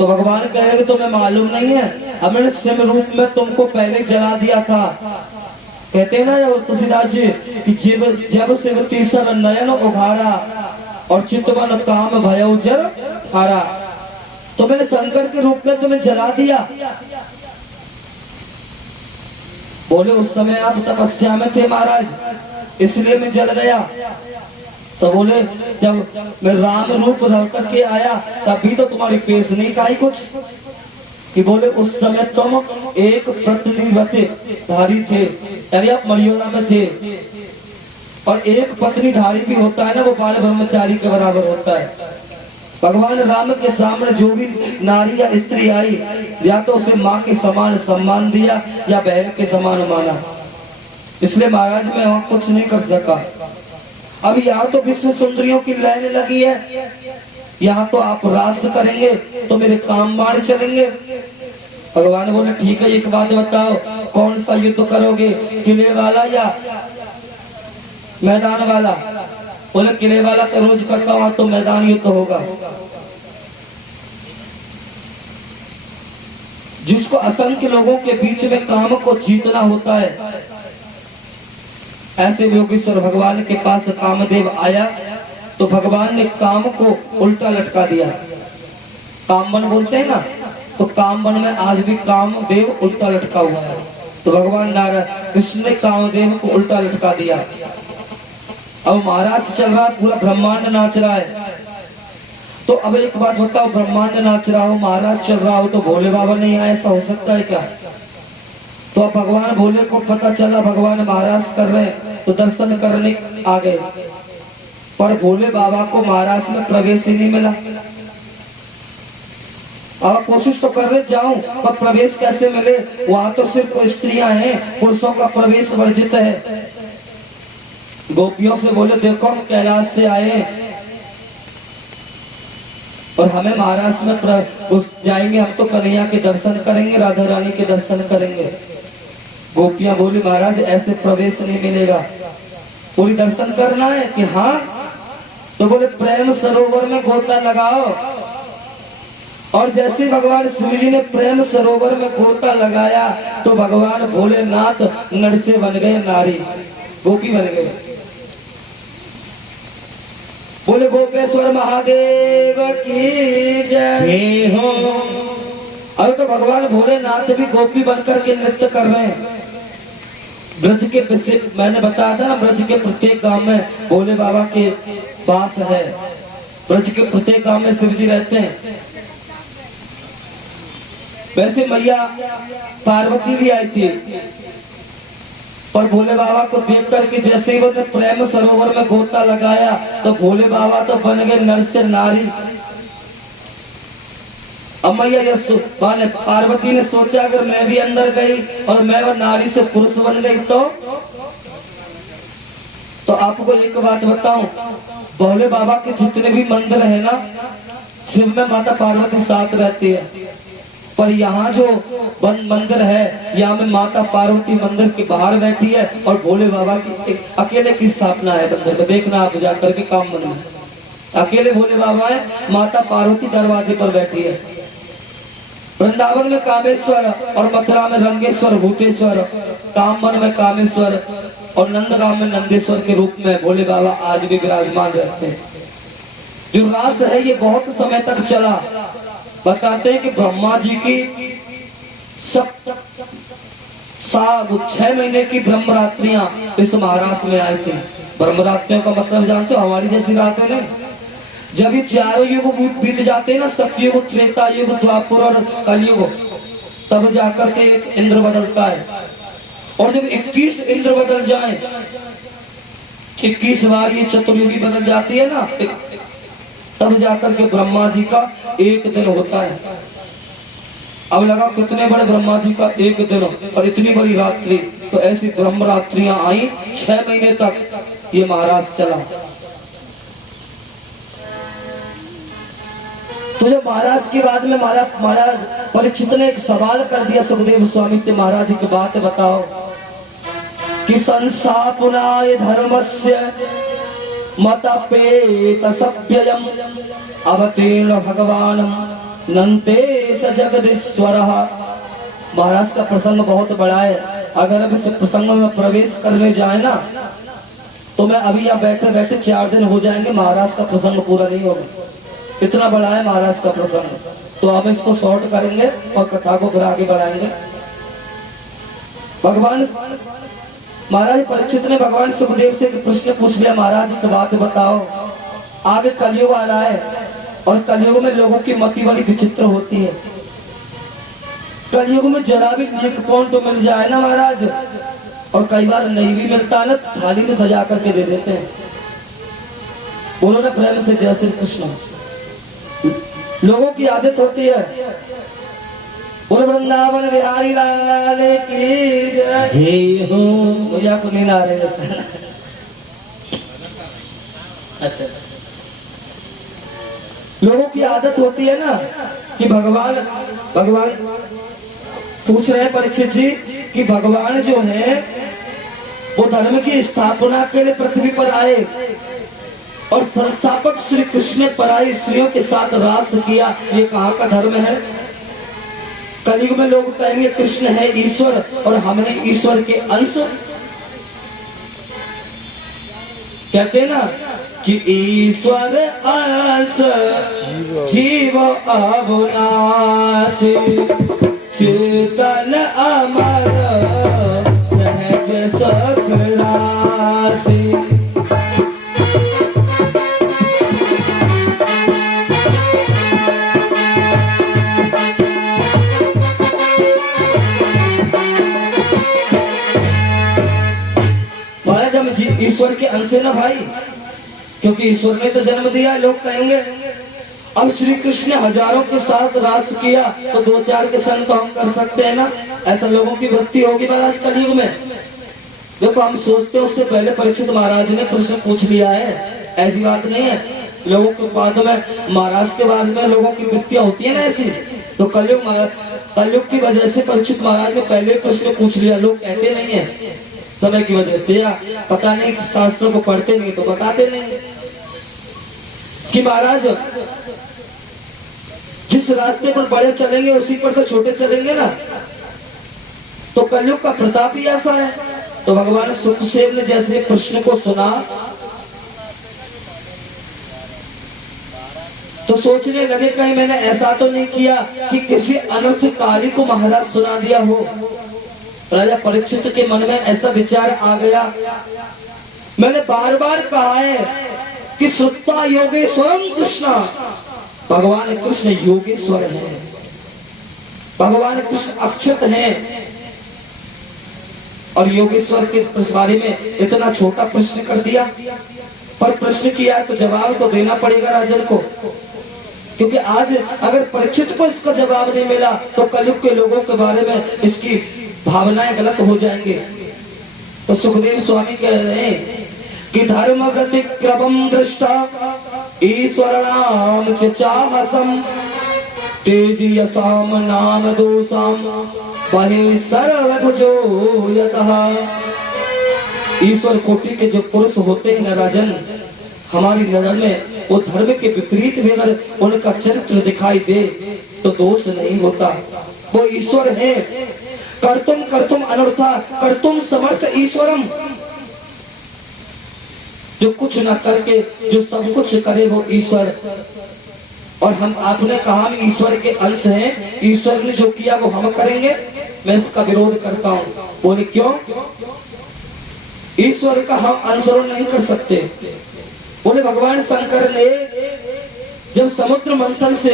तो भगवान कह रहे कि तुम्हें मालूम नहीं है, अब मैंने सिंह रूप में तुमको पहले जला दिया था। कहते हैं ना तुलसीदास जी कि जब शिव तीसर नयन उघारा और चितवन काम भयउ जर हारा। तो मैंने शंकर के रूप में तुम्हें जला दिया। बोले उस समय आप तपस्या में थे महाराज, इसलिए मैं जल गया। तो बोले जब मैं राम रूप रह करके आया तभी तो तुम्हारी पेश नहीं खाई कुछ। कि बोले उस समय तुम एक प्रतिनिधि धारी थे, यानी आप मर्यादा में थे, और एक पत्नी धारी भी होता है ना, वो बाल ब्रह्मचारी के बराबर होता है। भगवान राम के सामने जो भी नारी या स्त्री आई, या तो उसे माँ के समान सम्मान दिया या बहन के समान माना। इसलिए महाराज मैं वहां कुछ नहीं कर सका। अब यहाँ तो विश्व सुंदरियों की लाइन लगी है, यहाँ तो आप रास करेंगे तो मेरे काम बाण चलेंगे। भगवान बोले ठीक है, एक बात बताओ, कौन सा युद्ध करोगे, किले वाला या मैदान वाला? बोले किले वाला तो रोज करता हूं, तो मैदान युद्ध होगा। जिसको असंख्य लोगों के बीच में काम को जीतना होता है, ऐसे योगेश्वर भगवान के पास कामदेव आया तो भगवान ने काम को उल्टा लटका दिया। कामबन बोलते हैं ना, तो कामबन में आज भी कामदेव उल्टा लटका हुआ है। तो भगवान नारायण कृष्ण ने कामदेव को उल्टा लटका दिया। अब महाराज चल रहा है, पूरा ब्रह्मांड नाच रहा है। तो अब एक बात बताओ, ब्रह्मांड नाच रहा हो, महाराज चल रहा हो, तो भोले बाबा नहीं आए, ऐसा हो सकता है क्या? तो अब भगवान भोले को पता चला भगवान महाराज कर रहे हैं, तो दर्शन करने आ गए। पर भोले बाबा को महाराज में प्रवेश ही नहीं मिला। अब कोशिश तो कर रहे जाऊं, पर प्रवेश कैसे मिले? वहां तो सिर्फ स्त्रियां हैं, पुरुषों का प्रवेश वर्जित है। गोपियों से बोले देखो हम कैलाश से आए और हमें महाराज में जाएंगे, हम तो कन्हैया के दर्शन करेंगे, राधा रानी के दर्शन करेंगे। गोपियां बोली महाराज ऐसे प्रवेश नहीं मिलेगा, पूरी दर्शन करना है कि हाँ। तो बोले प्रेम सरोवर में गोता लगाओ। और जैसे भगवान शिव जी ने प्रेम सरोवर में गोता लगाया तो भगवान भोलेनाथ नर से बन गए नारी, गोपी बन गए। बोले गोपेश्वर महादेव की जय हो। अब तो भगवान भोलेनाथ भी गोपी बनकर के नृत्य कर रहे हैं। ब्रज के मैंने बताया था ना, ब्रज के प्रत्येक गांव में भोले बाबा के वास है। ब्रज के प्रत्येक गांव में शिव जी रहते हैं। वैसे मैया पार्वती भी आई थी, पर भोले बाबा को देख करके जैसे ही वो प्रेम सरोवर में गोता लगाया तो भोले बाबा तो बन गए नर से नारी। अब मैया पार्वती ने सोचा अगर मैं भी अंदर गई और मैं वो नारी से पुरुष बन गई तो आपको एक बात बताऊं, भोले बाबा के जितने भी मंदिर है ना, शिव में माता पार्वती साथ रहती है। पर यहाँ जो मंदिर है, यहाँ में माता पार्वती मंदिर के बाहर बैठी है और भोले बाबा की अकेले की स्थापना है मंदिर में। देखना आप जाकर के काम मन में, अकेले भोले बाबा है, माता पार्वती दरवाजे पर बैठी है। वृंदावन में कामेश्वर और मथुरा में रंगेश्वर भूतेश्वर, कामवन में कामेश्वर और नंदगांव में नंदेश्वर के रूप में भोले बाबा आज भी विराजमान रहते हैं। जो रास है ये बहुत समय तक चला। बताते हैं कि ब्रह्मा जी की 6 महीने की ब्रह्मरात्रियां इस महाराष्ट्र में आई थी। ब्रह्मरात्रियों का मतलब जानते हो, हमारी जैसी रातें नहीं। जब ये चारों युग बीत जाते हैं ना, सतयुग, त्रेता युग, द्वापर और कलयुग, तब जाकर के एक इंद्र बदलता है। और जब 21 इंद्र बदल जाए, 21 बार ये चतुर्युगी बदल जाती है ना, तब जाकर के ब्रह्मा जी का एक दिन होता है। अब लगा कितने बड़े ब्रह्मा जी का एक दिन और इतनी बड़ी रात्रि। तो ऐसी ब्रह्म रात्रियां आई, 6 महीने तक ये महाराज चला। तो जब महाराज के बाद में महाराज परीक्षित ने एक सवाल कर दिया सुखदेव स्वामी से, महाराज जी की बात बताओ कि संस्थापनाय धर्मस्य मतपेत सभ्ययम् अवतीर्ण भगवानम् नंतेश जगदीश्वरः। महाराज का प्रसंग बहुत बड़ा है, अगर अब इस प्रसंग में प्रवेश करने जाए ना तो मैं अभी यहाँ बैठे बैठे 4 दिन हो जाएंगे, महाराज का प्रसंग पूरा नहीं होगा। इतना बड़ा है महाराज का प्रसंग, तो अब इसको शॉर्ट करेंगे और कथा को फिर आगे बढ़ाएंगे। भगवान महाराज परीक्षित ने भगवान सुखदेव से एक प्रश्न पूछ लिया, महाराज एक बात बताओ, आगे कलयुग आ रहा है और कलयुग में लोगों की मति बड़ी विचित्र होती है। कलयुग में जरा भी नेक पॉइंट तो मिल जाए ना महाराज, और कई बार नहीं भी मिलता ना, थाली में सजा करके दे देते हैं। बोलो ना प्रेम से जय श्री कृष्ण। लोगों की आदत होती है। बोलो वृंदावन बिहारी लाल की जय हो। भैया को नींद आ रही है। अच्छा, लोगों की आदत होती है ना कि भगवान पूछ रहे हैं परीक्षित जी कि भगवान जो है वो धर्म की स्थापना के लिए पृथ्वी पर आए और संस्थापक श्री कृष्ण ने पराई स्त्रियों के साथ रास किया, ये कहाँ का धर्म है? कलयुग में लोग कहेंगे कृष्ण है ईश्वर और हम हैं ईश्वर के अंश। कहते हैं ना कि ईश्वर अंश जीव अविनाशी, चेतन अमर सहज सुख राशि। महाराज हम ईश्वर के अंश है ना भाई, क्योंकि ईश्वर ने तो जन्म दिया, लोग कहेंगे। अब श्री कृष्ण ने हजारों के साथ रास किया तो 2-4 के संग तो हम कर सकते हैं ना, ऐसा लोगों की वृत्ति होगी महाराज कलयुग में। देखो हम सोचते हैं उससे पहले परीक्षित महाराज ने प्रश्न पूछ लिया है, ऐसी बात नहीं है। लोगों के बाद में महाराज के बारे में लोगों की वृत्तियां होती है ना ऐसी, तो कलयुग की वजह से परीक्षित महाराज ने पहले प्रश्न पूछ लिया। लोग कहते नहीं है समय की वजह से, या पता नहीं शास्त्रों को पढ़ते नहीं तो बताते नहीं कि महाराज जिस रास्ते पर बड़े चलेंगे उसी पर तो छोटे चलेंगे ना, तो कलयुग का प्रताप ही ऐसा है। तो भगवान सुखदेव ने जैसे प्रश्न को सुना तो सोचने लगे कहीं मैंने ऐसा तो नहीं किया कि किसी अनर्थकारी को महाराज सुना दिया हो। राजा परीक्षित के मन में ऐसा विचार आ गया, मैंने बार बार कहा है कि श्रुता योगेश्वरम कृष्ण, भगवान कृष्ण योगेश्वर है, भगवान कृष्ण अक्षत है। और योगेश्वर के बारे में इतना छोटा प्रश्न कर दिया, पर प्रश्न किया है तो जवाब तो देना पड़ेगा राजन को, क्योंकि आज अगर परीक्षित को इसका जवाब नहीं मिला तो कलयुग के लोगों के बारे में इसकी भावनाएं गलत हो जाएंगे। तो सुखदेव स्वामी कह रहे हैं कि धर्म व्यतिक्रमं दृष्टा ईश्वरनाम च चाहसम तेजी यसाम नाम दोषाम वही सर्वभुजो यतः। ईश्वर कोटि के जो पुरुष होते हैं न राजन, हमारी नजर में वो धर्म के विपरीत भी अगर उनका चरित्र दिखाई दे तो दोष नहीं होता। वो ईश्वर है, कर्तुम कर्तुम अनर्था कर्तुम समर्थ ईश्वरम, जो कुछ न करके जो सब कुछ करे वो ईश्वर। और हम आपने कहा हम ईश्वर के अंश हैं, ईश्वर ने जो किया वो हम करेंगे, मैं इसका विरोध करता हूँ। बोले क्यों? ईश्वर का हम अनुसरण नहीं कर सकते। बोले भगवान शंकर ने जब समुद्र मंथन से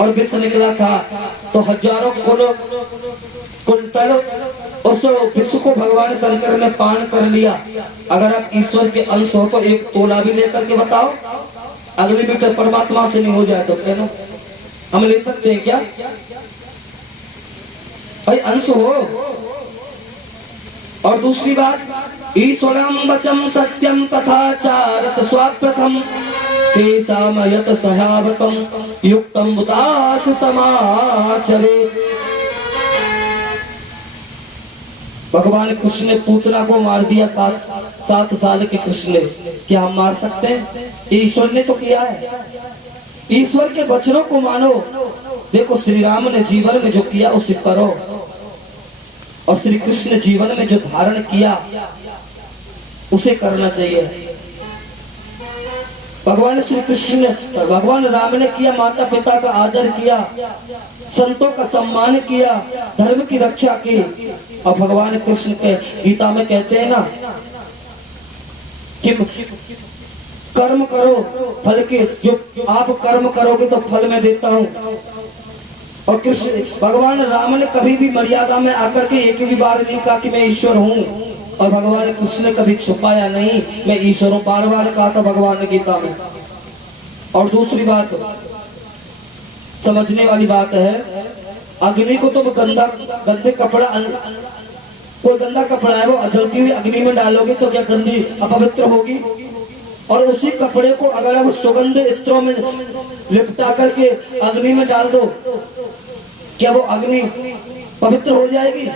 और विष निकला था तो हजारों कुंटल उस विष को भगवान शंकर ने पान कर लिया। अगर आप ईश्वर के अंश हो तो एक तोला भी लेकर के बताओ, अगले मीटर परमात्मा से नहीं हो जाए तो कहना हम ले सकते हैं क्या? भाई अंश हो। और दूसरी बात, ईश्वरम वचम सत्यम तथा चारत स्वाप्रथम तेषाम यत सहावतम युक्तम बुतास समाचरे। भगवान कृष्ण ने पूतना को मार दिया 7 साल के कृष्ण ने, क्या हम मार सकते हैं? ईश्वर ने तो किया है। ईश्वर के वचनों को मानो। देखो श्री राम ने जीवन में जो किया उसे करो, और श्री कृष्ण जीवन में जो धारण किया उसे करना चाहिए। भगवान श्री कृष्ण ने, भगवान राम ने किया, माता पिता का आदर किया, संतों का सम्मान किया, धर्म की रक्षा की। और भगवान कृष्ण के गीता में कहते हैं ना कि कर्म करो फल के, जो आप कर्म करोगे तो फल मैं देता हूं। और कृष्ण भगवान राम ने कभी भी मर्यादा में आकर के एक भी बार नहीं कहा कि मैं ईश्वर हूं, और भगवान कृष्ण ने कभी छुपाया नहीं मैं ईश्वर हूं, बार बार कहा था भगवान ने गीता में। और दूसरी बात समझने वाली बात है, अग्नि को तुम गंदे कपड़ा, कोई गंदा कपड़ा है वो जलती हुई अग्नि में डालोगे तो क्या गंदी अपवित्र होगी? और उसी कपड़े को अगर आप सुगंध इत्रों में लिपटा करके अग्नि में डाल दो, क्या वो अग्नि पवित्र हो जाएगी?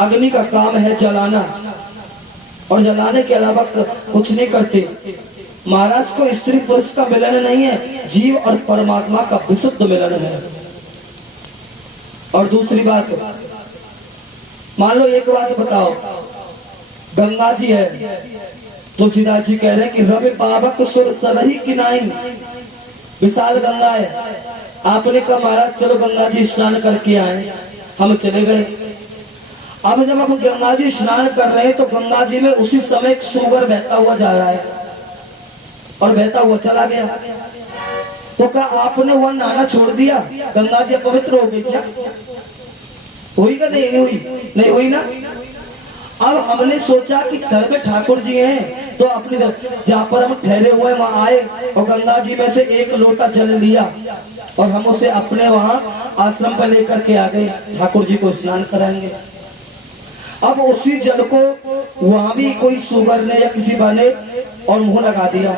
अग्नि का काम है जलाना, और जलाने के अलावा कुछ नहीं करते। महाराज को स्त्री पुरुष का मिलन नहीं है, जीव और परमात्मा का विशुद्ध मिलन है। और दूसरी बात, मान लो एक बात बताओ, गंगा जी है, तुलसीदास जी कह रहे हैं कि रवि पावक सुर सरही किनाई, विशाल गंगा है। आपने कहा महाराज चलो गंगा जी स्नान करके आए, हम चले गए। अब जब हम गंगा जी स्नान कर रहे हैं तो गंगा जी में उसी समय एक सूगर बहता हुआ जा रहा है, और बहता हुआ चला गया। तो क्या आपने वह नहाना छोड़ दिया? गंगा जी अपवित्र हो गई क्या? हुई क्या? नहीं हुई, नहीं हुई ना। अब हमने सोचा कि घर में ठाकुर जी हैं तो अपनी जहाँ पर हम ठहरे हुए वहां आए और गंगा जी में से एक लोटा जल लिया और हम उसे अपने वहां आश्रम पर लेकर के आ गए, ठाकुर जी को स्नान कराएंगे। अब उसी जल को वहां भी कोई सुगर ने या किसी बने और मुंह लगा दिया,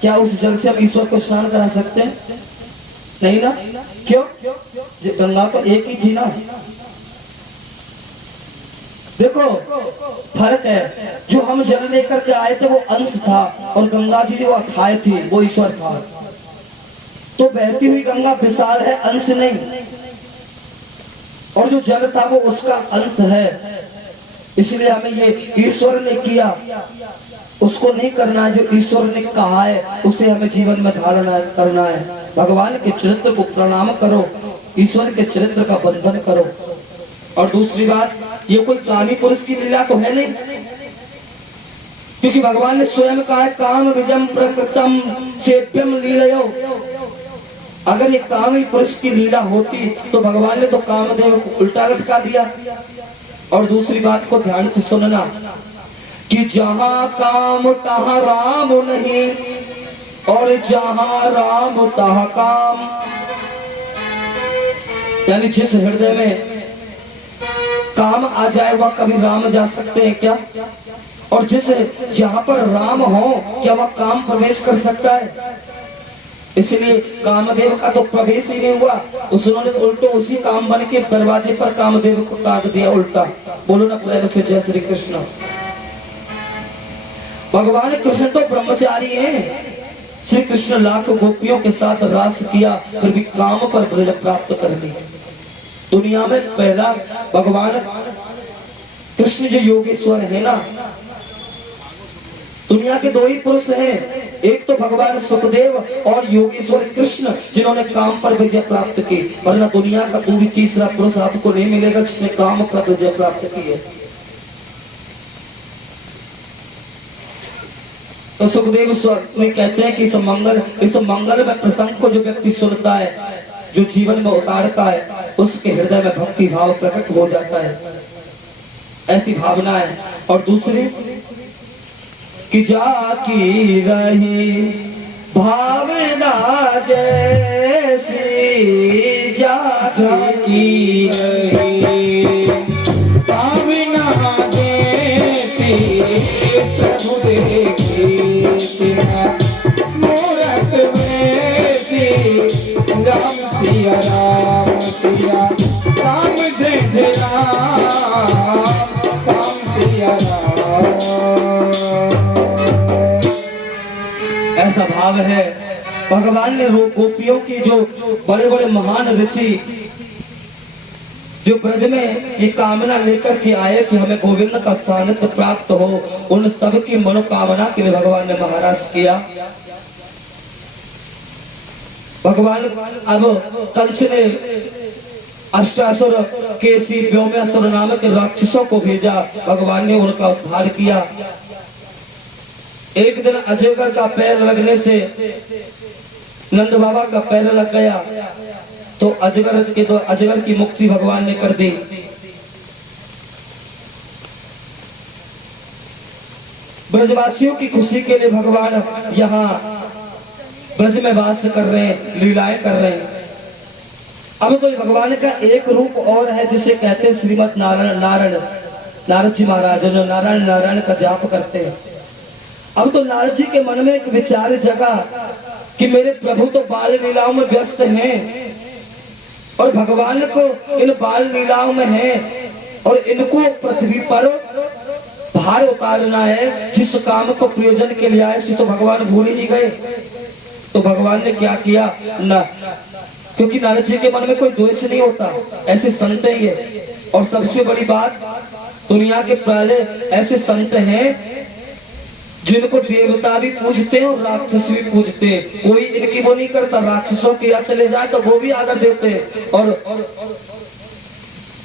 क्या उस जल से हम ईश्वर को स्नान करा सकते हैं? नहीं ना। क्यों? गंगा तो एक ही थी ना। देखो फर्क है, जो हम जल लेकर के आए थे वो अंश था, और गंगा जी जो अथाय थी वो ईश्वर था। तो बहती हुई गंगा विशाल है, अंश नहीं, और जो जल था वो उसका अंश है। इसलिए हमें ये ईश्वर ने किया उसको नहीं करना है, जो ईश्वर ने कहा है उसे हमें जीवन में धारण करना है। भगवान के चरित्र को प्रणाम करो, ईश्वर के चरित्र का बंधन करो। और दूसरी बात, ये कोई कामी पुरुष की लीला तो है नहीं, क्योंकि भगवान ने स्वयं कहा है काम विजम प्रकृतम सेव्यम लीलयो। अगर ये कामी पुरुष की लीला होती तो भगवान ने तो कामदेव को उल्टा लटका दिया। और दूसरी बात को ध्यान से सुनना कि जहां काम तहां राम नहीं, और जहां राम तहां काम। यानी जिस हृदय में काम आ जाए वह कभी राम जा सकते हैं क्या? और जिस जहां पर राम हो क्या वह काम प्रवेश कर सकता है? इसलिए कामदेव का तो प्रवेश ही नहीं हुआ, उसने उल्टो उसी काम बन के दरवाजे पर कामदेव को टांग दिया उल्टा। बोलो ना प्रेम से जय श्री कृष्ण। भगवान कृष्ण तो ब्रह्मचारी हैं, श्री कृष्ण लाख गोपियों के साथ रास किया, फिर भी काम पर ब्रज प्राप्त कर ली। दुनिया में पहला भगवान कृष्ण जो योगेश्वर है ना, दुनिया के दो ही पुरुष हैं, एक तो भगवान सुखदेव और योगेश्वर कृष्ण, जिन्होंने काम पर विजय प्राप्त की। वरना दुनिया का कोई तीसरा पुरुष आपको नहीं मिलेगा जिसने काम पर विजय प्राप्त की है। तो सुखदेव में कहते हैं कि इस मंगल में प्रसंग को जो व्यक्ति सुनता है, जो जीवन में उतारता है, उसके हृदय में भक्ति भाव प्रकट हो जाता है, ऐसी भावना है। और दूसरी कि जाकी रही भावना जैसी, जाकी रही भावना जैसी, प्रभु देखी मूरत वैसी, राम सिया राम सिया राम जय जय राम, राम सिया राम। ऐसा भाव है भगवान ने गोपियों की जो बड़े बड़े महान ऋषि जो ब्रज में ये कामना लेकर के आए कि हमें गोविंद का सानिध्य प्राप्त हो, उन सब की मनोकामना के लिए भगवान ने महाराज किया। भगवान अब कंस ने अष्टासुर केसी व्योमासुर नामक राक्षसों को भेजा, भगवान ने उनका उद्धार किया। एक दिन अजगर का पैर लगने से नंद बाबा का पैर लग गया, तो अजगर की मुक्ति भगवान ने कर दी। ब्रजवासियों की खुशी के लिए भगवान यहाँ ब्रज में वास कर रहे हैं, लीलाएं कर रहे हैं। अब तो भगवान का एक रूप और है जिसे कहते हैं श्रीमद नारायण। नारद जी महाराज नारायण नारायण का जाप करते हैं। अब तो नारद जी के मन में एक विचार जगा कि मेरे प्रभु तो बाल लीलाओं में व्यस्त हैं और भगवान को इन बाल लीलाओं में है और इनको पृथ्वी पर भार उतारना है। जिस काम को प्रयोजन के लिए आए तो भगवान भूल ही गए। तो भगवान ने क्या किया ना, क्योंकि नारद जी के मन में कोई द्वेष नहीं होता, ऐसे संत ही है। और सबसे बड़ी बात, दुनिया के पहले ऐसे संत हैं जिनको देवता भी पूजते हैं और राक्षस भी पूजते हैं। कोई इनकी वो नहीं करता। राक्षसों के यहाँ चले जाए तो वो भी आदर देते हैं, और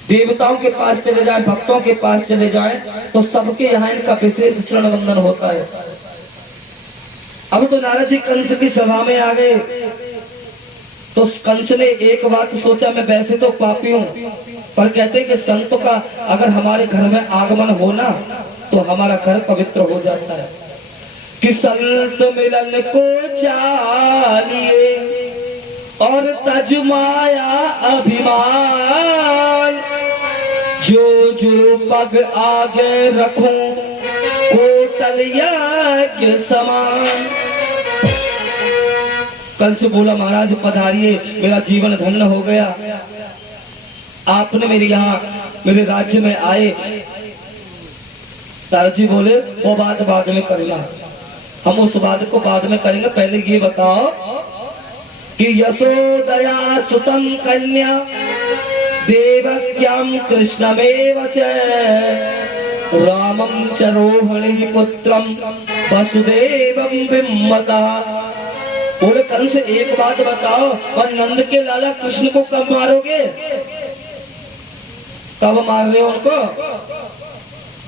देवताओं के पास चले जाए, भक्तों के पास चले जाए तो सबके यहाँ इनका विशेष चरण वंदन होता है। अब तो नारद जी कंस की सभा में आ गए, तो कंस ने एक बात सोचा, मैं वैसे तो पापी हूं, पर कहते हैं कि संत का अगर हमारे घर में आगमन होना तो हमारा घर पवित्र हो जाता है। कि संत मिलन को चाहिए और तज माया अभिमान, जो जो पग आगे रखूं कोटलिया के समान। कंस बोला, महाराज पधारिए, मेरा जीवन धन्य हो गया, आपने मेरे यहाँ मेरे राज्य में आए। नारद जी बोले, वो बात बाद में करना, हम उस बात को बाद में करेंगे, पहले ये बताओ कि यशोदया सुतम कन्या देवक्याम कृष्णमेव च रामम च रोहिणी पुत्रम वसुदेवम विमता। बोले कंस एक बात बताओ, और नंद के लाला कृष्ण को कब मारोगे, कब मार रहे हो उनको?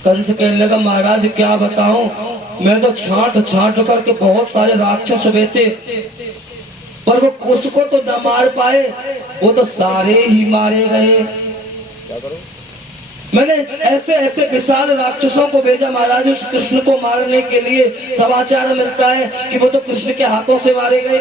कंस कहने लगा, महाराज क्या बताऊं, मैं तो छांट छांट करके बहुत सारे राक्षस बेटे, पर वो उसको तो न मार पाए, वो तो सारे ही मारे गए। मैंने ऐसे ऐसे विशाल राक्षसों को भेजा महाराज उस कृष्ण को मारने के लिए। समाचार मिलता है कि वो तो कृष्ण के हाथों से मारे गए।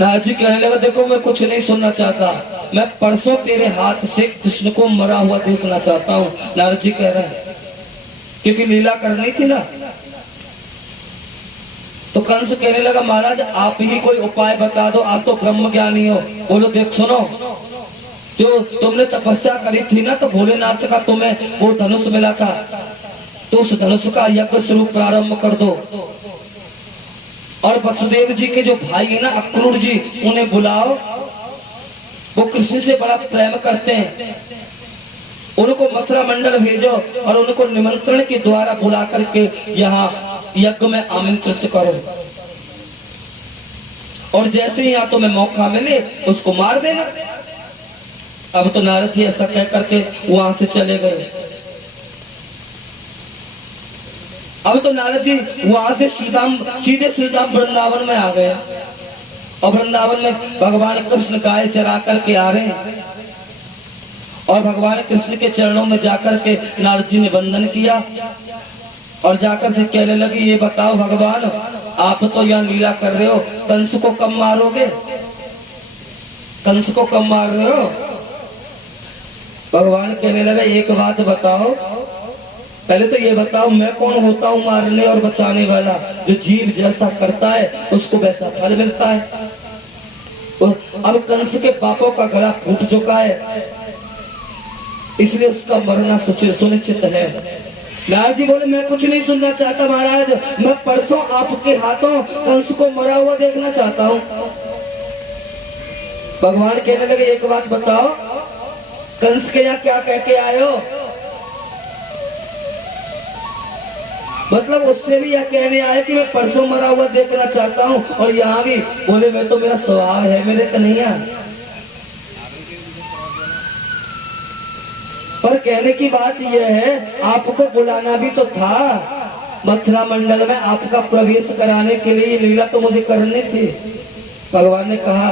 नारद जी कहने लगा, देखो मैं कुछ नहीं सुनना चाहता, मैं परसों तेरे हाथ से कृष्ण को मरा हुआ देखना चाहता हूँ। नारद जी कह रहे हैं, क्योंकि लीला करनी थी ना। तो कंस कहने लगा, महाराज आप ही कोई उपाय बता दो, आप तो ब्रह्म ज्ञानी हो। बोलो देख सुनो, जो तुमने तपस्या करी थी ना, तो भोलेनाथ का तुम्हें वो धनुष मिला था, तो उस धनुष का यज्ञ स्वरूप प्रारंभ कर दो। और वसुदेव जी के जो भाई है ना अक्रूर जी, उन्हें बुलाओ, वो कृष्ण से बड़ा प्रेम करते हैं, उनको मथुरा मंडल भेजो और उनको निमंत्रण के द्वारा बुला करके यहाँ यज्ञ में आमंत्रित करो, और जैसे ही यहाँ तुम्हें मौका मिले उसको मार देना। अब तो नारद जी ऐसा कह करके वहां से चले गए। अब तो नारद जी वहां से सीधे श्रीधाम वृंदावन में आ गए, और वृंदावन में भगवान कृष्ण गाय चरा करके आ रहे हैं, और भगवान कृष्ण के चरणों में जाकर के नारद जी ने वंदन किया, और जाकर के कहने लगे, ये बताओ भगवान आप तो यहाँ लीला कर रहे हो, कंस को कब मारोगे, कंस को कब मार रहे हो? भगवान कहने लगे, एक बात बताओ, पहले तो ये बताओ मैं कौन होता हूँ मारने और बचाने वाला? जो जीव जैसा करता है उसको वैसा फल मिलता है। अब कंस के पापों का गला फूट चुका है, इसलिए उसका मरना सुनिश्चित है। नारद जी बोले मैं कुछ नहीं सुनना चाहता महाराज, मैं परसों आपके हाथों कंस को मरा हुआ देखना चाहता हूँ। भगवान कहने लगे एक बात बताओ, कंस के यहाँ क्या कह के आए हो? मतलब उससे भी यह कहने आए कि मैं परसों मरा हुआ देखना चाहता हूँ, और यहाँ भी बोले मैं तो मेरा स्वभाव है मेरे कन्हैया। पर कहने की बात यह है आपको बुलाना भी तो था, मथुरा मंडल में आपका प्रवेश कराने के लिए ये लीला तो मुझे करनी थी। भगवान ने कहा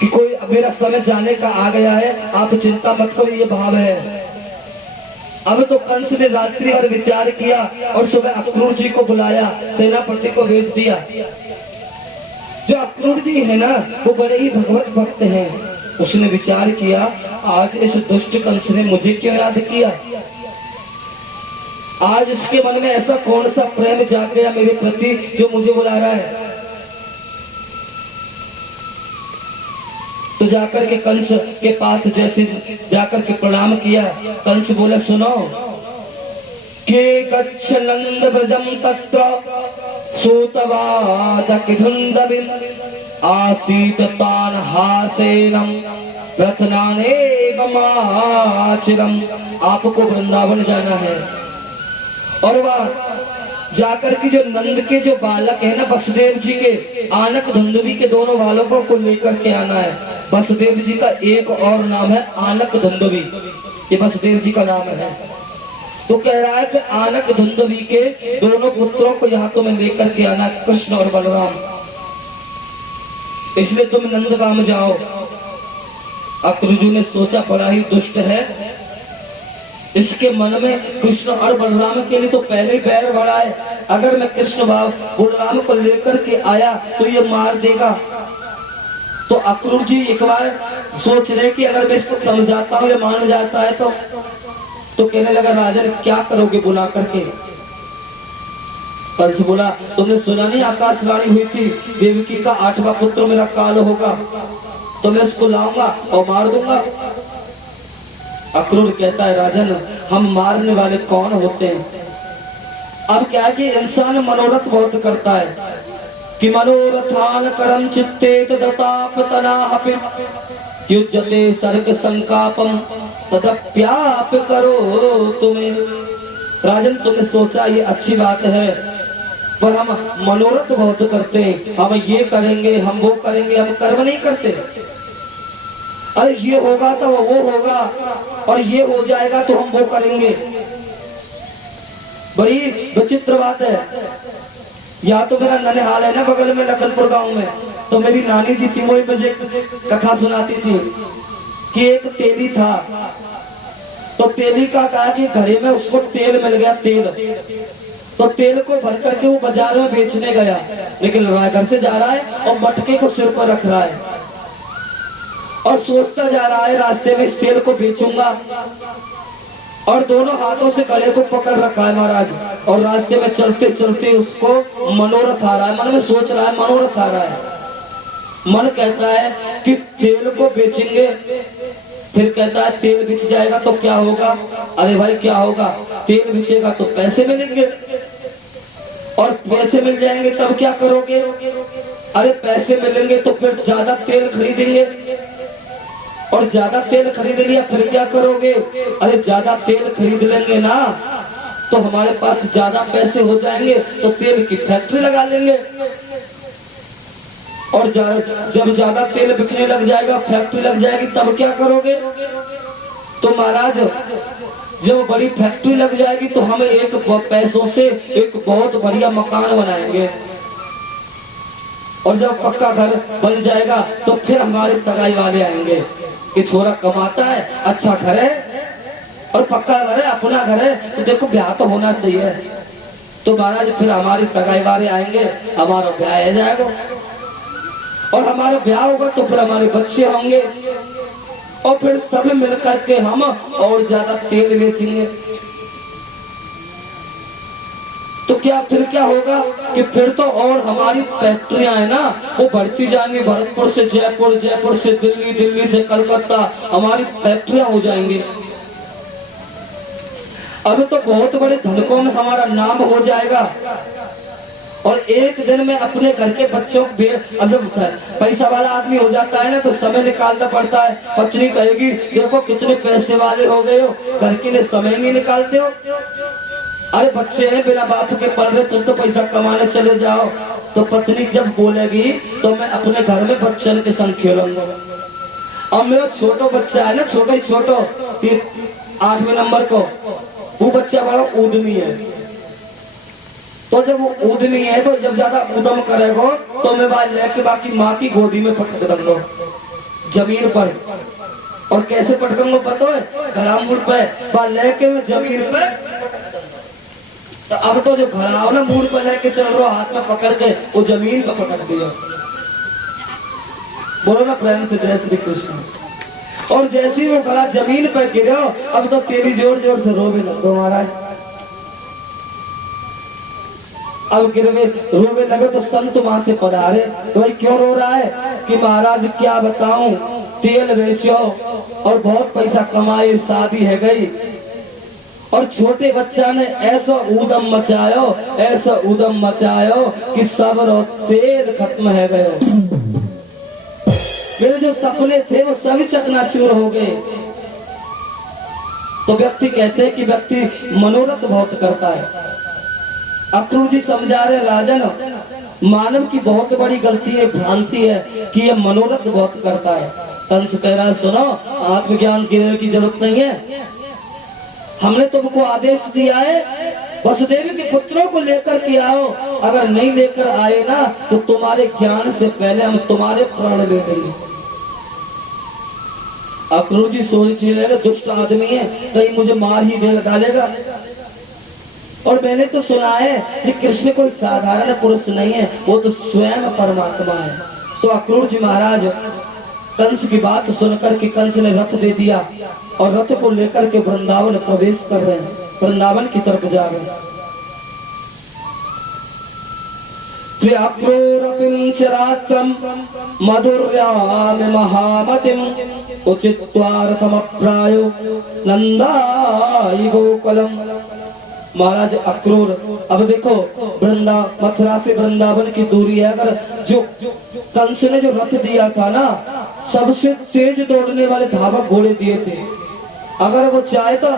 कि कोई मेरा समय जाने का आ गया है, आप चिंता मत करो, ये भाव है। अब तो कंस ने रात्रि भर विचार किया और सुबह अक्रूर जी को बुलाया, सेनापति को भेज दिया। जो अक्रूर जी है ना वो बड़े ही भगवत भक्त हैं। उसने विचार किया आज इस दुष्ट कंस ने मुझे क्यों याद किया, आज इसके मन में ऐसा कौन सा प्रेम जाग गया मेरे प्रति जो मुझे बुला रहा है। तो जाकर के कंस के पास जैसे जाकर के प्रणाम किया, कंस बोले सुनो के गच्छ नंद ब्रजम तत्र सूतवादकिधुन्दविम् आसीत तान हासेनम रत्नानेवमाचिरम। आपको वृंदावन जाना है और वह जाकर के जो नंद के जो बालक है ना वसुदेव जी के, आनक धुंधवी के दोनों बालकों को लेकर के आना है। वसुदेव जी का एक और नाम है आनक धुंधवी, ये वसुदेव जी का नाम है। तो कह रहा है कि आनक धुंधवी के दोनों पुत्रों को यहाँ तुम्हें लेकर के आना, कृष्ण और बलराम, इसलिए तुम नंदगाम जाओ। अक्रूर ने सोचा बड़ा ही दुष्ट है, इसके मन में कृष्ण और बलराम के लिए तो पहले ही बैर बढ़ा है। अगर मैं कृष्ण बलराम को लेकर के आया तो ये मार देगा। तो अक्रूर जी एक बार सोच रहे कि अगर मैं इसको समझाता हूँ ये मान जाता है तो कहने लगा राजन क्या करोगे बुला करके। कंस बोला तुमने सुना नहीं आकाशवाणी हुई थी देवकी का 8वां पुत्र मेरा काल होगा, तो मैं उसको लाऊंगा और मार दूंगा। अक्रूर कहता है राजन हम मारने वाले कौन होते हैं। अब क्या है कि इंसान मनोरथ बहुत करता है कि मनोरथान करम चित्ते तदतापतनाहपि युज्यते सर्ग संकापम तदप्याप करो तुम्हें। राजन तुमने सोचा ये अच्छी बात है, पर हम मनोरथ बहुत करते हैं, हम ये करेंगे हम वो करेंगे, हम कर्म नहीं करते। अरे ये होगा तो वो होगा और ये हो जाएगा तो हम वो करेंगे। बड़ी विचित्र बात है। या तो मेरा ननिहाल है ना बगल में लखनपुर गांव में, तो मेरी नानी जी थी वही मुझे कथा सुनाती थी कि एक तेली था, तो तेली का कहा कि घड़े में उसको तेल मिल गया, तेल, तो तेल को भर करके वो बाजार में बेचने गया, लेकिन घर से जा रहा है और मटके को सिर पर रख रहा है और सोचता जा रहा है रास्ते में इस तेल को बेचूंगा, और दोनों हाथों से गले को पकड़ रखा है महाराज, और रास्ते में चलते चलते उसको मनोरथ आ रहा है, मन में सोच रहा है मनोरथ आ रहा है। मन कहता है कि तेल को बेचेंगे, फिर कहता है तेल बिक जाएगा तो क्या होगा। अरे भाई क्या होगा, तेल बिचेगा तो पैसे मिलेंगे, और पैसे मिल जाएंगे तब क्या करोगे। अरे पैसे मिलेंगे तो फिर ज्यादा तेल खरीदेंगे, और ज्यादा तेल खरीद लिया फिर क्या करोगे। अरे ज्यादा तेल खरीद लेंगे ना तो हमारे पास ज्यादा पैसे हो जाएंगे तो तेल की फैक्ट्री लगा लेंगे, और जब ज्यादा तेल बिकने लग जाएगा फैक्ट्री लग जाएगी तब क्या करोगे। तो महाराज जब बड़ी फैक्ट्री लग जाएगी तो हमें एक पैसों से एक बहुत बढ़िया मकान बनाएंगे, और जब पक्का घर बन जाएगा तो फिर हमारे सगाई वाले आएंगे कि छोरा कमाता है, अच्छा घर है और पक्का घर है, अपना घर है, तो देखो ब्याह तो होना चाहिए। तो महाराज फिर हमारी सगाई वाले आएंगे, हमारा ब्याह हो जाएगा, और हमारा ब्याह होगा तो फिर हमारे बच्चे होंगे, और फिर सब मिलकर के हम और ज्यादा तेल बेचेंगे। तो क्या फिर क्या होगा कि फिर तो और हमारी फैक्ट्रियां है ना वो बढ़ती जाएंगी, भरतपुर से जयपुर, जयपुर से दिल्ली, दिल्ली से कलकत्ता, हमारी फैक्ट्रियां हो जाएंगी। अब तो बहुत बड़े धनकों में हमारा नाम हो जाएगा और एक दिन में अपने घर के बच्चों को जब पैसा वाला आदमी हो जाता है ना तो समय निकालना पड़ता है। पत्नी कहेगी देखो कितने पैसे वाले हो गए हो, घर के लिए समय नहीं निकालते हो। अरे बच्चे हैं बिना बाप के पढ़ रहे, तुम तो पैसा कमाने चले जाओ। तो पत्नी जब बोलेगी तो मैं अपने घर में बच्चन के संग खेलूंगा। अब मेरा छोटो बच्चा है ना, छोटो ही छोटो 8वें नंबर को, वो बच्चा बड़ा उद्यमी है। तो जब वो उद्यमी है तो जब ज्यादा उद्यम करेगा तो मैं बाल लेके बाकी माँ की गोदी में पटक दूंगा जमीन पर। और कैसे पटकूंगा पता है? घड़ामुड़ पे बाल लेके मैं जमीन पे। तो अब तो जो घड़ा हो ना मुड़ पे लेके चल रहा हाथ में पकड़ के वो जमीन पे पटक दिया। बोलो ना प्रेम से जय श्री कृष्ण। और जैसे ही वो घड़ा जमीन पे गिरा अब तो तेरी जोर जोर से रोवे लगो महाराज। अब गिरवे रोवे लगे तो संत वहां से पधारे। तो भाई क्यों रो रहा है? कि महाराज क्या बताऊं, तेल बेचो और बहुत पैसा कमाए, शादी है गई और छोटे बच्चा ने ऐसा उदम मचायो, ऐसा उदम मचायो कि सब्र और तेल खत्म है गयो। मेरे जो सपने थे वो सभी चकनाचूर हो गए। तो व्यक्ति कहते हैं कि व्यक्ति मनोरथ बहुत करता है। अक्रूर जी समझा रहे राजन, मानव की बहुत बड़ी गलती है, भ्रांति है कि ये मनोरथ बहुत करता है। कंस कह रहा है सुनो, आत्मज्ञान की जरूरत नहीं है। हमने तुमको आदेश दिया है वसुदेव के पुत्रों को लेकर के आओ, अगर नहीं लेकर आए ना तो तुम्हारे ज्ञान से पहले हम तुम्हारे प्राण ले लेंगे। अक्रूर जी सोच लेगा दुष्ट आदमी है, कहीं मुझे मार ही दे डालेगा। और मैंने तो सुना है कि कृष्ण कोई साधारण पुरुष नहीं है, वो तो स्वयं परमात्मा है। तो अक्रूर जी महाराज कंस की बात सुनकर के कंस ने रथ दे दिया और रथ को लेकर के वृंदावन प्रवेश कर रहे हैं, वृंदावन की तरफ जा रहे हैं। त्र्यक्रूरपिंचरात्रं मधुर्याम महामतिम उचित्वार्थमप्रायो नंदाई गोकुलम। महाराज अक्रूर, अब देखो मथुरा से वृंदावन की दूरी है। अगर जो कंस ने जो रथ दिया था ना, सबसे तेज दौड़ने वाले धावक घोड़े दिए थे। अगर वो चाहे तो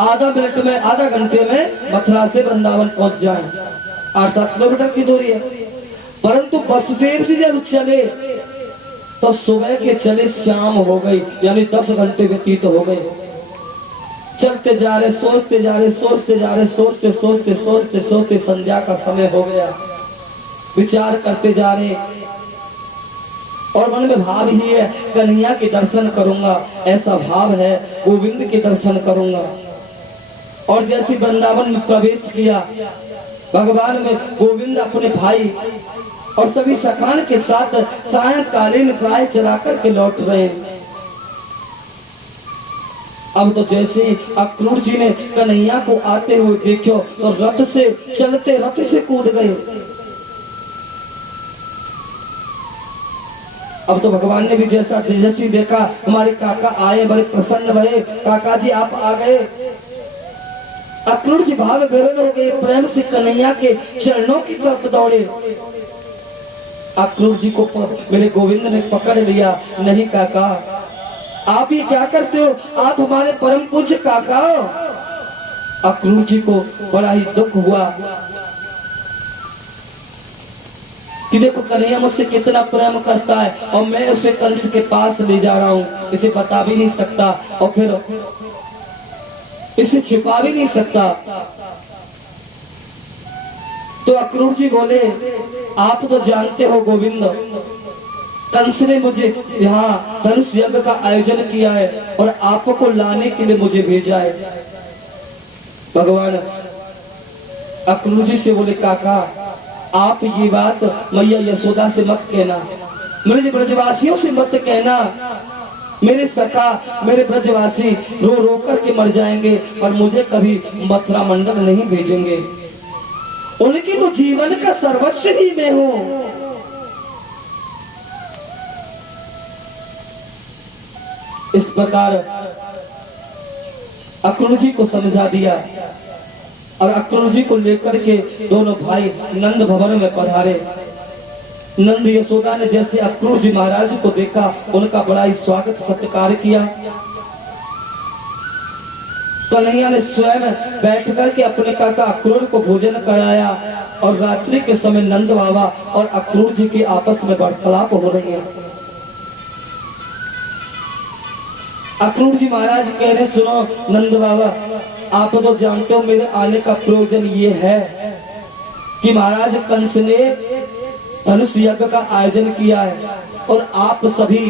आधा मिनट में, आधा घंटे में मथुरा से वृंदावन पहुंच जाए। 8-7 किलोमीटर की दूरी है। परंतु वसुदेव जी जब चले तो सुबह के चले शाम हो गई, यानी 10 घंटे व्यतीत हो गए। चलते जा रहे, सोचते जा रहे, सोचते जा रहे, सोचते सोचते सोचते सोचते संध्या का समय हो गया। विचार करते जा रहे और मन में भाव ही है कन्हैया के दर्शन करूंगा, ऐसा भाव है गोविंद के दर्शन करूंगा। और जैसे वृंदावन में प्रवेश किया, भगवान में गोविंद अपने भाई और सभी सखान के साथ सायंकालीन गाय चरा करके लौट रहे। अब तो जैसे अक्रूर जी ने कन्हैया को आते हुए देखो तो रथ से चलते रथ से कूद गए। अब तो भगवान ने भी जैसा तेजस्वी देखा, हमारे काका आए, बड़े प्रसन्न भये, काका जी आप आ गए। अक्रूर जी भाव विभोर हो गए, प्रेम से कन्हैया के चरणों की तरफ दौड़े। अक्रूर जी को मेरे गोविंद ने पकड़ लिया। नहीं काका, आप ये क्या करते हो? आप हमारे परम पूज्य काका हो। अक्रूर जी को बड़ा ही दुख हुआ कि देखो कन्हैया मुझसे कितना प्रेम करता है और मैं उसे कंस के पास ले जा रहा हूँ, इसे बता भी नहीं सकता और फिर इसे छिपा भी नहीं सकता। तो अक्रूर जी बोले, आप तो जानते हो गोविंद, कंस ने मुझे यहाँ धनुष यज्ञ का आयोजन किया है और आपको लाने के लिए मुझे भेजा है। भगवान अक्रूर जी से बोले, काका आप ये बात मैया यशोदा से मत कहना, मेरे ब्रजवासियों से मत कहना। मेरे सखा, मेरे ब्रजवासी रो रो करके मर जाएंगे और मुझे कभी मथुरा मंडल नहीं भेजेंगे। उनकी तो जीवन का सर्वस्व ही मैं हूं। इस प्रकार अक्रूर जी को समझा दिया। और अक्रूर जी को लेकर के दोनों भाई नंद भवन में पधारे। नंद यशोदा ने जैसे अक्रूर जी महाराज को देखा, उनका बड़ा ही स्वागत सत्कार किया। कन्हैया ने स्वयं बैठ करके अपने काका अक्रूर को भोजन कराया और रात्रि के समय नंद बाबा और अक्रूर जी की आपस में वार्तालाप हो रही है। अक्रूर जी महाराज कह रहे, सुनो नंद बाबा, आप तो जानते हो मेरे आने का प्रयोजन ये है कि महाराज कंस ने धनुष यज्ञ का आयोजन किया है और आप सभी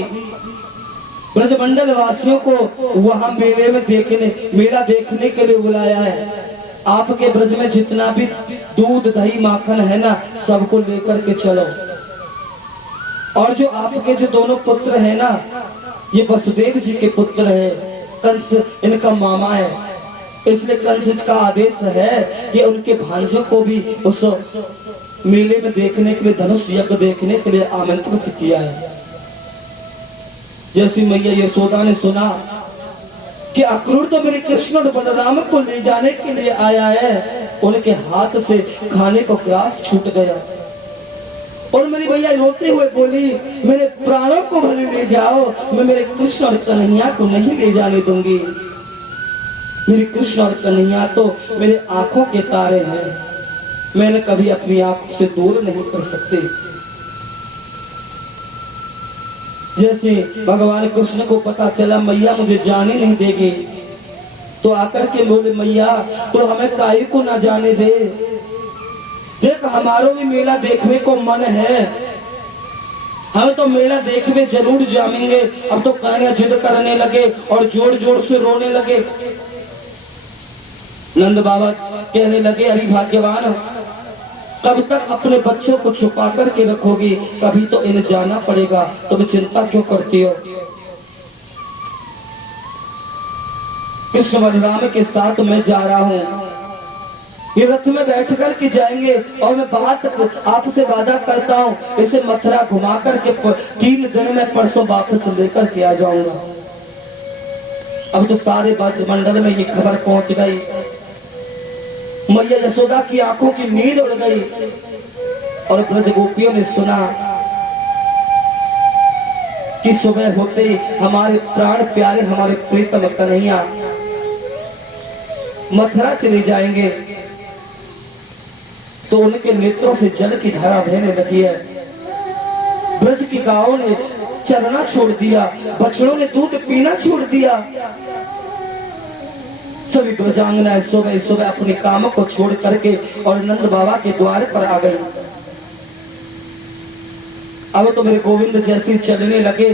ब्रजमंडल वासियों को वहां मेला देखने के लिए बुलाया है। आपके ब्रज में जितना भी दूध दही माखन है ना, सबको लेकर के चलो। और जो आपके जो दोनों पुत्र है ना, ये वसुदेव जी के पुत्र है, कंस इनका मामा है, इसलिए कंस का आदेश है कि उनके भांजे को भी उस मेले में देखने के लिए, धनुष यज्ञ देखने के लिए आमंत्रित किया है। जैसी मैया यशोदा ने सुना कि अक्रूर तो मेरे कृष्ण और बलराम को ले जाने के लिए आया है, उनके हाथ से खाने को ग्रास छूट गया और मेरी भैया रोते हुए बोली, मेरे प्राणों को भले ले जाओ, मैं मेरे कृष्ण और कन्हैया को नहीं ले जाने दूंगी। मेरे कृष्ण और कन्हैया तो मेरे आंखों के तारे हैं, मैंने कभी अपनी आंखों से दूर नहीं कर सकते। जैसे भगवान कृष्ण को पता चला मैया मुझे जाने नहीं देगी, तो आकर के बोले, मैया तो हमें काहे को ना जाने दे, देख हमारो भी मेला देखने को मन है, हम तो मेला देखने जरूर जाएंगे। अब तो कन्हैया जिद करने लगे और जोर जोर से रोने लगे। नंद बाबा कहने लगे, अरे भाग्यवान, कब तक अपने बच्चों को छुपा करके रखोगी, कभी तो इन्हें जाना पड़ेगा, तुम चिंता क्यों करती हो। कृष्ण बलराम के साथ मैं जा रहा हूँ, ये रथ में बैठ कर के जाएंगे और मैं बात आपसे वादा करता हूँ, इसे मथुरा घुमा करके 3 दिन में परसों वापस लेकर के आ जाऊंगा। अब तो सारे ब्रजमंडल में ये खबर पहुंच गई। मैया यशोदा की आंखों की नींद उड़ गई और ब्रज गोपियों ने सुना कि सुबह होते ही हमारे प्राण प्यारे, हमारे प्रीतम कन्हैया मथुरा चले जाएंगे। तो उनके नेत्रों से जल की धारा बहने लगी है। ब्रज की गायों ने चरना छोड़ दिया, बछड़ों ने दूध पीना छोड़ दिया। सभी ब्रजांगनाएं सुबह सुबह अपने कामों को छोड़ करके और नंद बाबा के द्वार पर आ गई। अब तो मेरे गोविंद जैसे चलने लगे।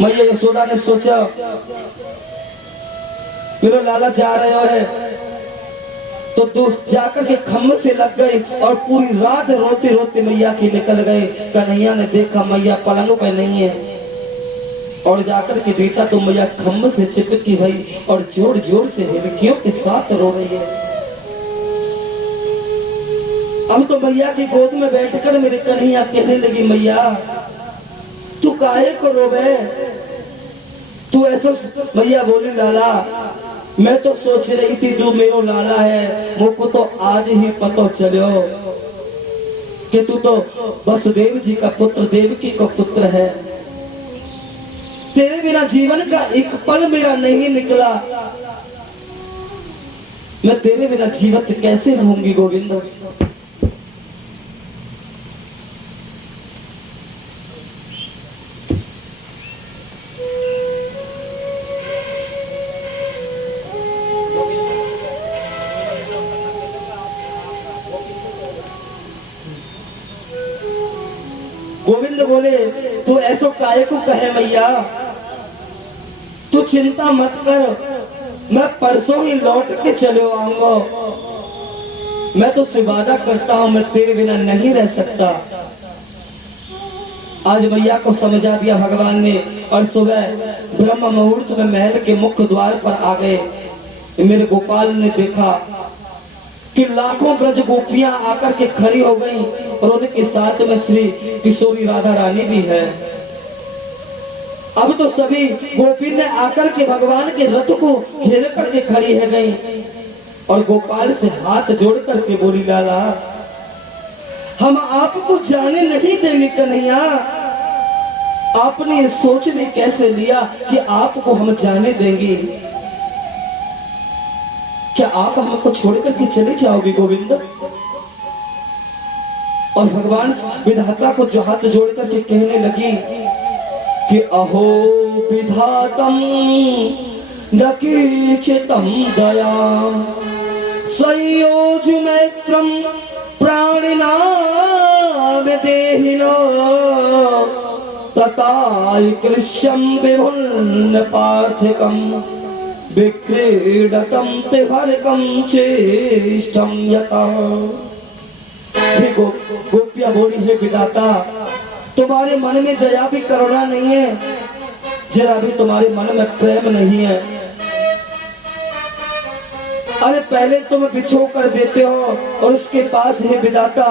मैया यशोदा ने सोचा, मेरा लाला जा रहे है, तो दूर जाकर के खम्भ से लग गए और पूरी रात रोते रोते मैया के निकल गए। कन्हैया ने देखा मैया पलंग पे नहीं है और जाकर के देखा तो मैया खम्भ से चिपकी हुई और जोर जोर से हिलकियों के साथ रो रही है। अब तो मैया की गोद में बैठकर मेरे कन्हैया कहने लगी, मैया तू काहे को रोवे, तू ऐसा। मैया बोली, लाला मैं तो सोच रही थी तू मेरो लाला है, मुझको तो आज ही पता चलो कि तू तो वसुदेव जी का पुत्र, देवकी का पुत्र है। तेरे बिना जीवन का एक पल मेरा नहीं निकला, मैं तेरे बिना जीवित कैसे रहूंगी गोविंद। गोविंद बोले, तू ऐसो काहे को कहे मैया, तू चिंता मत कर, मैं परसों ही लौट के चले आऊंगा। मैं तो वादा करता हूं मैं तेरे बिना नहीं रह सकता। आज मैया को समझा दिया भगवान ने और सुबह ब्रह्म मुहूर्त में महल के मुख्य द्वार पर आ गए। मेरे गोपाल ने देखा कि लाखों ब्रज गोपियां आकर के खड़ी हो गई और उनके साथ में श्री किशोरी राधा रानी भी है। अब तो सभी गोपी ने आकर के भगवान के रथ को घेर करके खड़ी है गई। और गोपाल से हाथ जोड़ करके बोली, लाला हम आपको जाने नहीं देंगे कन्हैया। आपने ये सोच में कैसे लिया कि आपको हम जाने देंगे? क्या आप हमको छोड़ करके चले जाओगे गोविंद? और भगवान विधाता को जो हाथ जोड़ करके कहने लगी कि अहो विधातम न कीचितं दया संयोज मैत्रम प्राणिनाम देहिनो तताई कृष्यम विभुन्न पार्थिकम विक्रीडतम तिहरकम चेष्टम यथा। गोपिया बोली, हे विधाता, तुम्हारे मन में जया भी करुणा नहीं है, जरा भी तुम्हारे मन में प्रेम नहीं है। अरे पहले तुम बिछो कर देते हो और उसके पास है विधाता,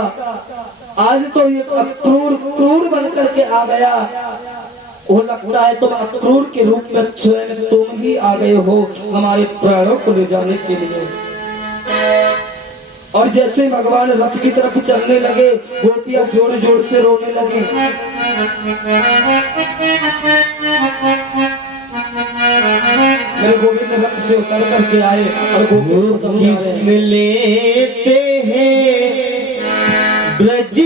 आज तो ये क्रूर बन करके आ गया। वो लगता है तुम अक्रूर के रूप में स्वयं तुम ही आ गए हो हमारे प्राणों को ले जाने के लिए। और जैसे भगवान रथ की तरफ चलने लगे, गोपियां जोर जोर से रोने लगी। मेरे गोविंद रथ से उतर करके आए और गोपियों को समझा रहे हैं, लेते हैं ब्रज